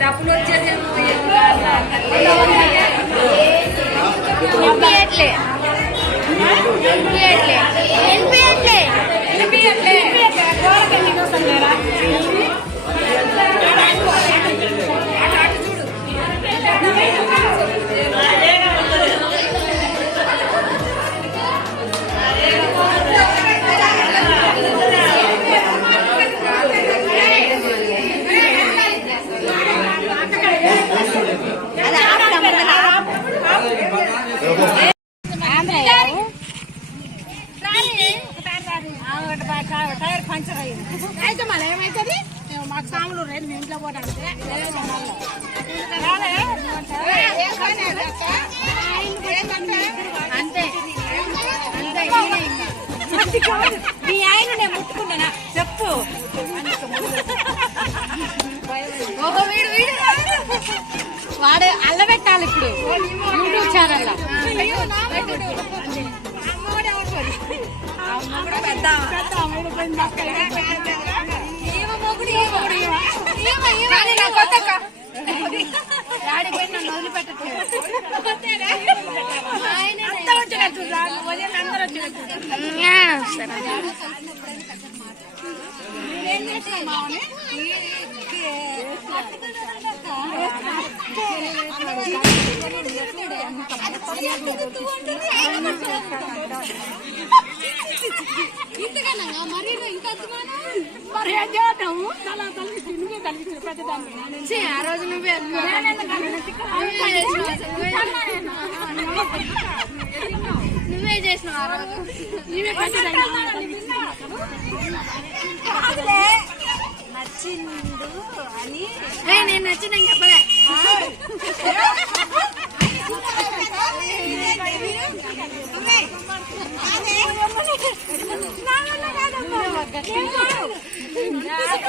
డబ్బులు వచ్చేది వినిపించట్లే వినిపించట్లే వినిపించట్లే టైర్ వాడే అల్లబెట్టాలి ఇప్పుడు యూట్యూబ్ ఛానల్ పెద్ద ఇంతకన్నా మరి మరి ఏం చేద్దాము నువ్వే పెద్దదాన్ని ఆ రోజు. నువ్వే నువ్వే చేసినావు ఆ రోజు. నువ్వే నచ్చిండు అని నేను నచ్చిన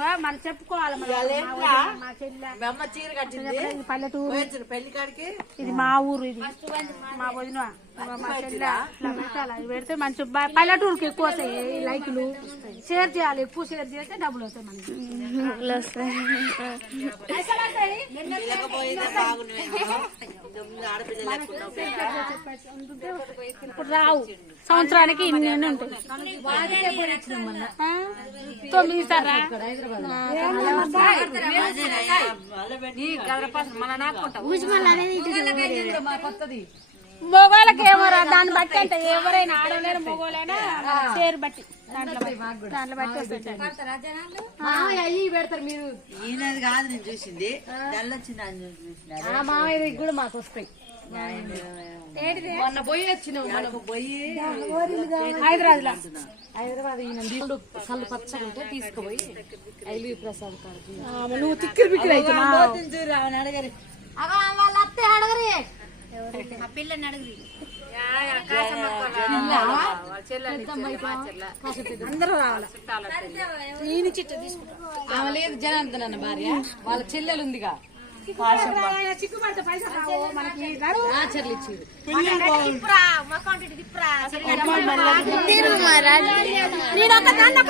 మనం. చెప్పుకోవాలి పల్లెటూరు? పెళ్ళి కాడికి? ఇది మా ఊరు ఇది. మా వదిన. పెడితే మంచి పల్లెటూరుకి ఎక్కువ వస్తాయి లైకులు. షేర్ చేయాలి. ఎక్కువ షేర్ చేస్తే డబ్బులు వస్తాయి మనకి. ఇప్పుడు రావు సంవత్సరానికి ఇన్ని ఉంటాయి? తొమ్మిది సారా మొగోళ్ళకి ఏమోరా దాన్ని బట్టి అంటే. ఎవరైనా ఆడలేరు మొగోలైనా షేర్ బట్టి. దాంట్లో బట్టి. దాంట్లో బట్టి వస్తాయి. అయ్యి పెడతారు మీరు. ఈయనది కాదు నేను చూసింది. తెల్లొచ్చింది ఆయన చూసిన ఆ మామయ్య కూడా మాకు వస్తాయి. మొన్న పోయి వచ్చినాం మనకు పోయి హైదరాబాద్లో హైదరాబాద్ ఈయన దీంట్లో కళ్ళు తీసుకుపోయి ఐలి ప్రసాద్ కాడికి. నువ్వు తిక్కిరి బిక్కిరి చూడు ఆమెను అడగరు. వాళ్ళ అత్తే అడగరే అందరూ రావాలి? నేను చిట్ట ఆమె లేదు జనార్దన్ అన్న భార్య. వాళ్ళ చెల్లెలు ఉందిగా. పైసలు నేను ఒక దాన్ని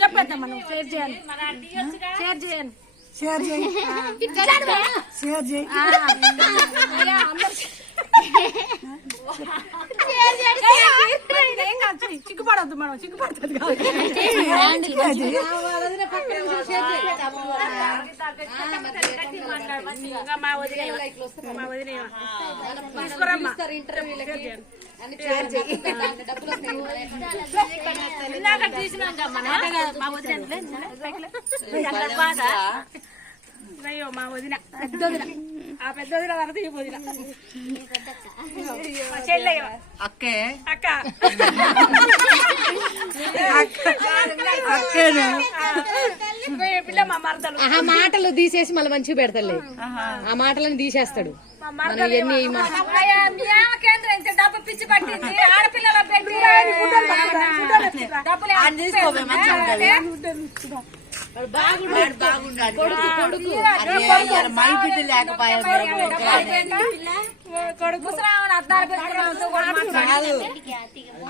చెప్పేద్దమ్మ నువ్వు షేర్ చేయాలి షేర్ చేయండి షేర్ చేయి షేర్ చేయి ఏం కాదు చెయ్యి. చిక్కుపడొద్దు. మనం చిక్కుపడుతుంది ఇందాక తీసినాం కదా మనం. మా వదిన అయ్యో మా వదిన పెద్ద వదిన ఆ పెద్ద వదిన తర్వాత ఈ వదిన చెల్లెయ్య అక్కే అక్క అక్కేను ఇంకో ఈ పిల్ల మా మరదలు ఆ మాటలు తీసేసి మళ్ళీ మంచిగా పెడతలే ఆ మాటలను తీసేస్తాడు పిచ్చి పట్టింది ఆడపిల్లల పెట్టి లేకపోయా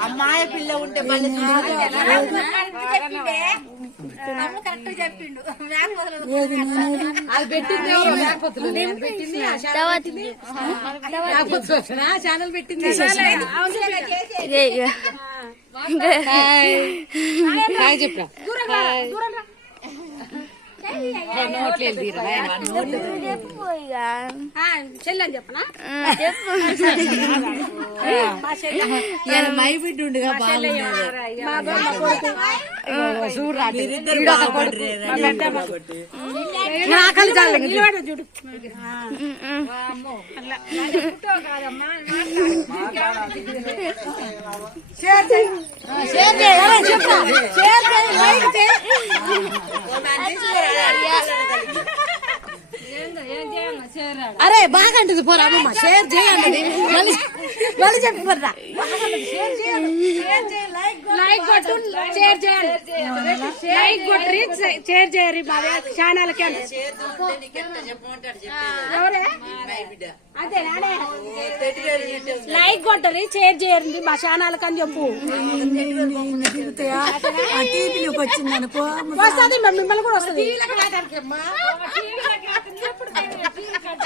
అమ్మాయి పిల్ల ఉంటే మళ్ళీ చెప్పిండు. అది పెట్టింది ఛానల్ పెట్టింది. చెప్పరా. చెప్పనా? ఇవాళ మై బిడ్డ ఉండగా ఆకలి చాలు చూడు. షేర్ చేయి అరే చెప్పరా షేర్ చేయి లైక్ చేయి అరే బాగా అంటుంది పోరా అమ్మమ్మ షేర్ చేయండి మళ్ళీ మళ్ళీ చెప్పి పోరా. షేర్ చేయండి షేర్ చేయి లైక్ లైక్ కొట్టు షేర్ చేయాలి. లైక్ కొట్టి షేర్ చేయరు మా ఛానల్కి ఎవరే? అదే నానే. లైక్ కొట్టరి షేర్ చేయరు. మా ఛానల్ అని చెప్పు. వస్తుంది మరి మిమ్మల్ని కూడా వస్తుంది.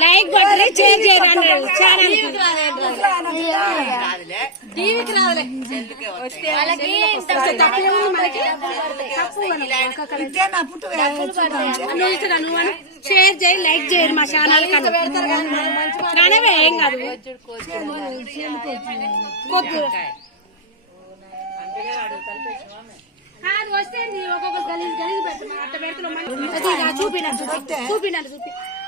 లైక్ కొట్టరి షేర్ అన్నాడు ఛానల్కి. టీవీకి రాదులే నువ్వు ఇస్తున్నా నువ్వు షేర్ చేయి లైక్ చేయరు మా ఛానల్ కనవే ఏం కాదు. కొద్దు. కాదు వస్తే ఒక్కొక్క గలీజ్ గలీజ్ పెట్టు అట్ట ఇక చూపినట్టు చూపి. చూపినట్టు చూపి.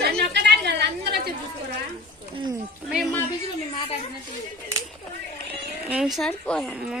నన్ను ఒక్కదాని కదా. అందరూ వచ్చి చూసుకోరా మేము మా బిజీలో మేము మాట్లాడినట్టు సరిపోదమ్మా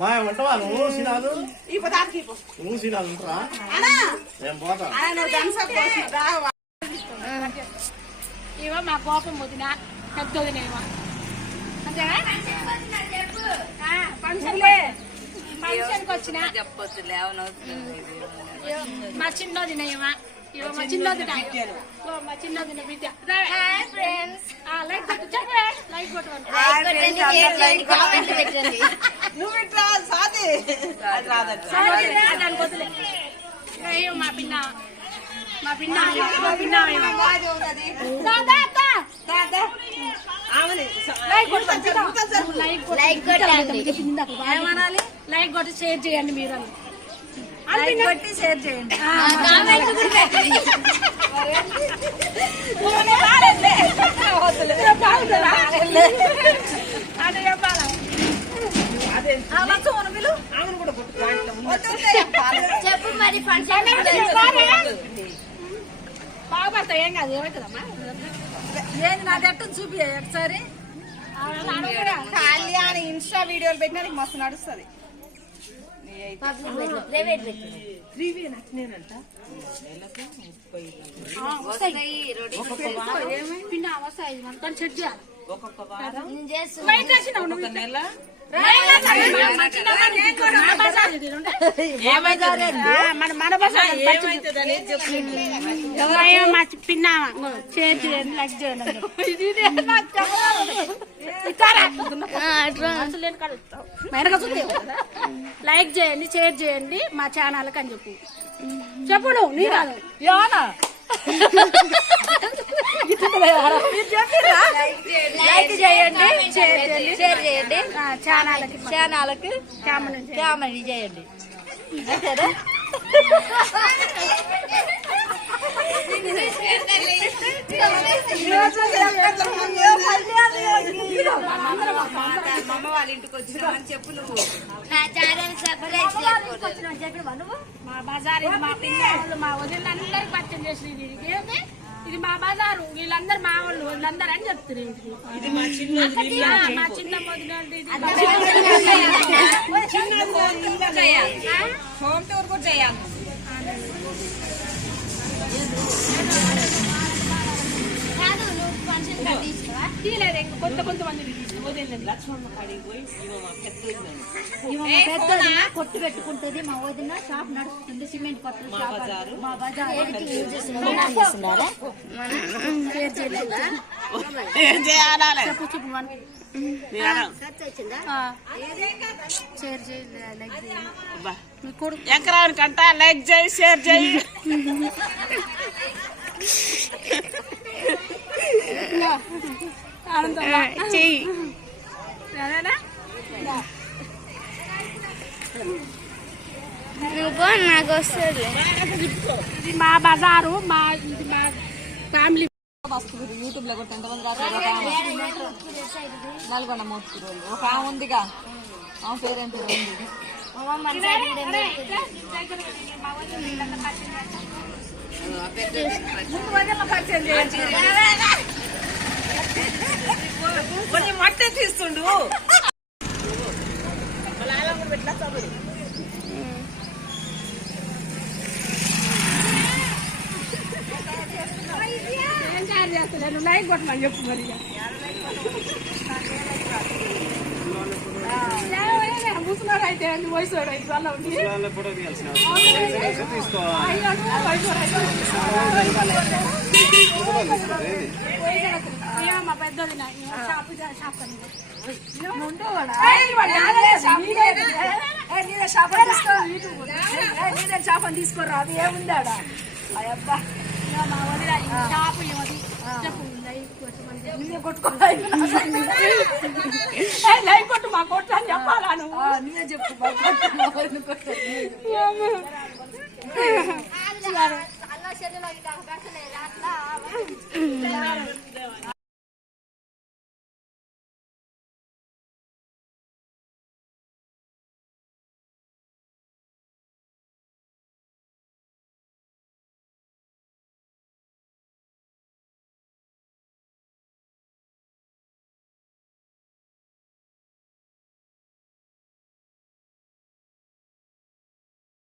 మా ఉంటావా నువ్వు సినాలు నువ్వు సినాలు ఉంటారా నేను పోతా. ఇవో మా కోపం వదిన. పెద్ద వదినేమో అంతేనా? ఆ, ఫంక్షన్లే ఫంక్షన్కి వచ్చిన. చెప్పొచ్చు లేవనవసరం మా మా చిన్నది ఇవో మా చిన్నది బిడ్డ ఫ్రెండ్స్ లైక్ కొట్టు చెప్పే లైక్ కొట్టు. కామెంట్ పెట్టండి. నువ్వు ఇట్లా సాది. మా పిన్న. మా పిన్న మా పిన్న దాదా లైక్ కొట్టు లైక్ కొట్టు లైక్ కొట్టండి. ఏమనాలి? లైక్ కొట్టి షేర్ చేయండి మీరు కొట్టి షేర్ చేయండి. కామెంట్ కూడా పెట్టండి. అంటే చెప్పాలా? చెప్పు మరి ఫంక్షన్ బాగుపడతావు ఏం కాదు ఏమవుతుందమ్మా ఏంది నా దట్టు చూపి ఒకసారి? కళ్యాణ్ ఇన్స్టా వీడియోలు పెట్టినా నీకు మస్తు నడుస్తుంది. బయట వేసినావు నువ్వు నెల పిన్నామా చేయండి. లైక్ చేయండి షేర్ చేయండి మా ఛానల్ అని చెప్పు. చెప్పు నువ్వు నీ కాదు. లైక్ చేయండి షేర్ చేయండి ఛానల్కి ఛానల్కి కామన్ చేయండి. కామెంట్ చేయండి. అంతేనా అమ్మ వాళ్ళ ఇంటికి వచ్చినామని చెప్పు నువ్వు? నా ఛానల్ సబ్స్క్రైబ్ మా బజార్ మా పిల్లలు మా వదిలందరికి పరిచయం చేసిన ఇది మా బజారు వీళ్ళందరూ మా వాళ్ళు వీళ్ళందరూ అని చెప్తున్నారు మా చిన్న హోమ్ టూర్ కూడా చేయాలి. కాదు నువ్వు ఇస్తావా తీయలేదు ఇంకా కొంత కొంతమంది వదిలేదు లక్ష్మమ్మ కాడికి పోయి ఇవ్వ మా పెద్ద కొట్టు పెట్టుకుంటది మా వదిన షాప్ నడుస్తుంది సిమెంట్ పట్టు షాప్. మా బజార్. చెప్పు చెప్పు లైక్ ఎకరానికంట చేయి షేర్ చేయి. చెయ్యి నువ్వు నాకు వస్తుంది ఇది మా బజారు మా ఇది మా ఫ్యామిలీ యూట్యూబ్లో కొట్టి ఎంతమంది రాస్తారు నల్గొండ రోజు ఒక ఆమె ఉందిగా ఆమె పేరేం పేరు ఉంది కొన్ని మట్టే తీస్తుండు. చేస్తలేను లైక్ కొట్టమని చెప్పు మరి. ముసలోడు అయితే ఏంది, వయసోడు అయితే వాళ్ళ ఉంది. ఫోటో పెద్దది షాప్ షాప్ నీదే షాప్ తీసుకోరా? అది ఏముందా అయ్యబ్బా మా వదిన షాపు కొట్టు మా కొట్టు చెప్పాలా నువ్వు? చెప్పు